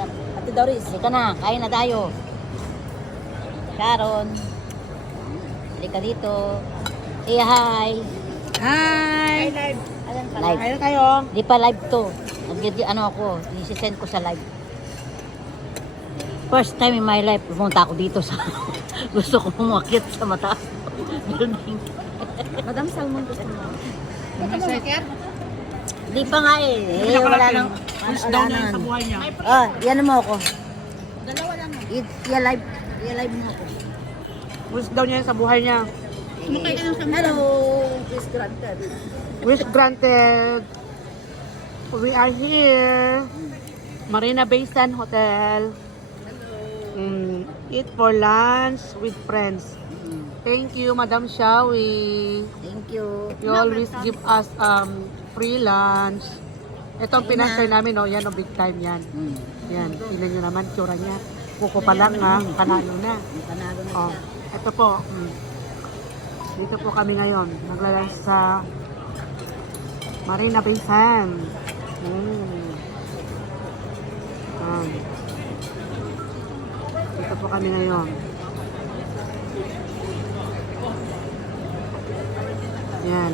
Ate Doris, halika na. Kain na tayo. Sharon. Halika dito. Say hi. Hi! Live. Ayun kayo. Di pa live to. Ano ako, isi-send ko sa live. First time in my life, pumunta ako dito sa... gusto ko umakyat sa mataas building. Madam Salmon gusto mo. Di pa nga eh. Wala nang... Push down na yun sa buhay niya. Yan mo ako. Dalawa lang. I-live mo ako. Push down niya yun sa buhay niya. Sumakay ka ng sampan. Hello, please granted. Wish granted. We are here. Marina Bay Sands Hotel. Eat for lunch with friends. Thank you, Madam Shawi. Thank you. You always give us free lunch. Ito ang pinasay namin, oh. Yan, oh, big time yan. Yan, tingnan nyo naman, tsura niya. Kuko pa lang, ha. Panalo na. Panalo na Oh, siya. ito po. Dito po kami ngayon. Naglalas sa Marina Bay Sands. Dito po kami ngayon. Yan.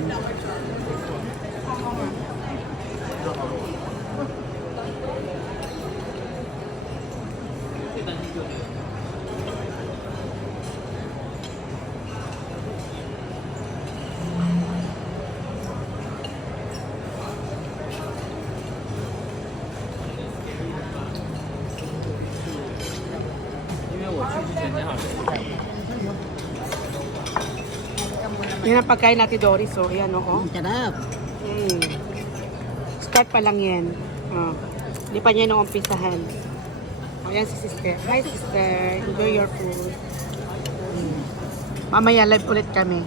Yan ang pagkain natin, Doris. So, ayan, oh. Ang sarap. Start pa lang yan. Oh. Hindi pa niya inuumpisahan. O, yan si sister. Hi, sister. Enjoy your food. Mamaya live ulit kami.